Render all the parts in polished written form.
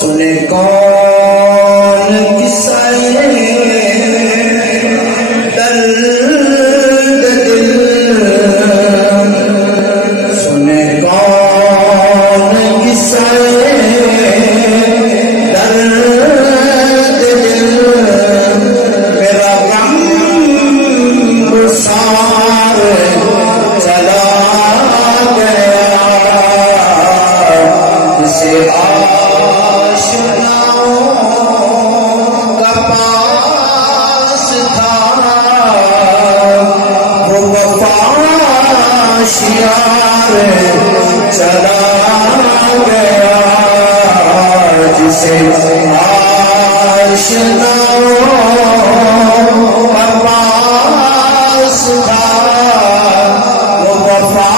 سنے کون قصہ درد دل، سنے کون قصہ درد دل، میرا غم گسار چلا گیا، اسے چلا گیا جسے آشناؤں پاس تھا، وہ وفا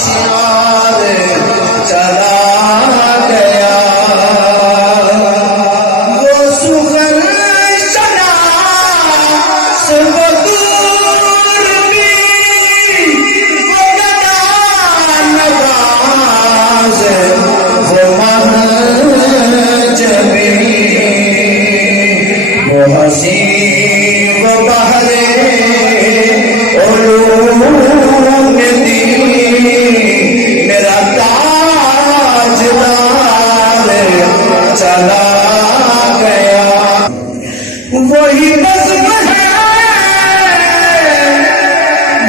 شیار چلا گیا، وہ سغن چلا حسین و بہرے علوم دی، میرا تاجدار چلا گیا، وہی بزم ہے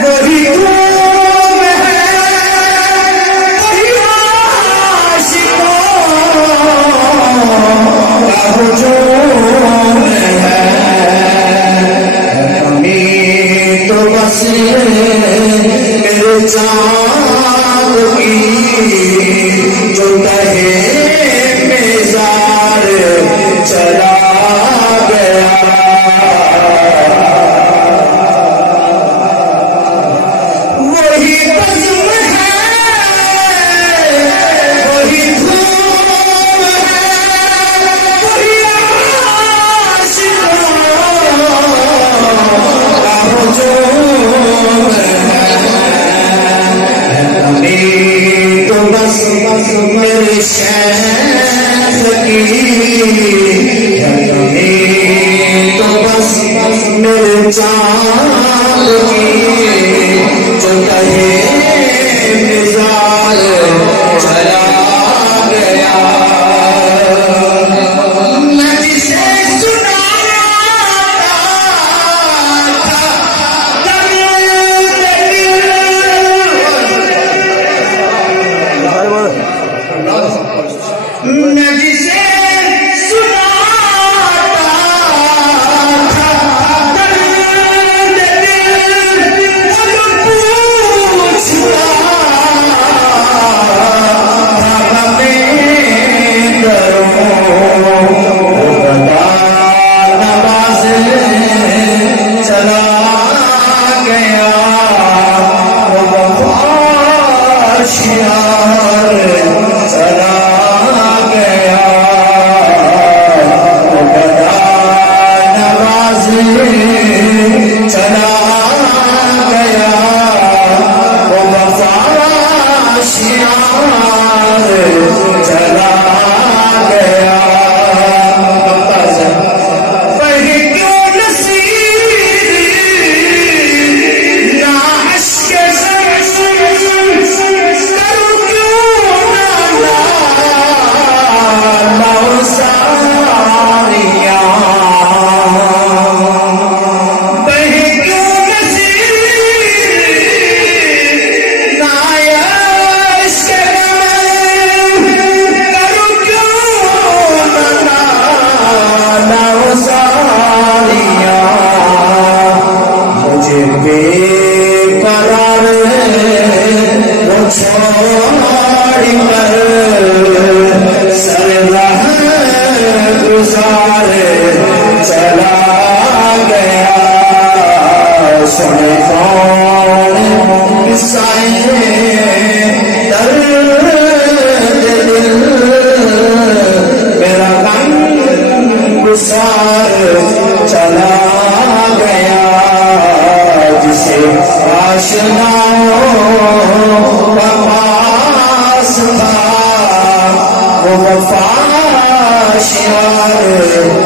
وہی دھوم ہے، وہی عاشقوں کا ہجوم ہے، بس میرے چاند کی جو کہے میزار چلا گیا، وہی بزم ہے وہی دھوم ہے، وہی عاشقوں کا ہجوم تو بس میرے شیخ کی، تو بس میرے چاند کی جو کہے مزار چلا گیا، میں جسے میں جسے سناتا تھا درد دل، وہ پوچھتا تھا ہمیں دروں، وہ بتا نواز چلا گیا، وہ وفا شیار چلا گیا۔ آشیان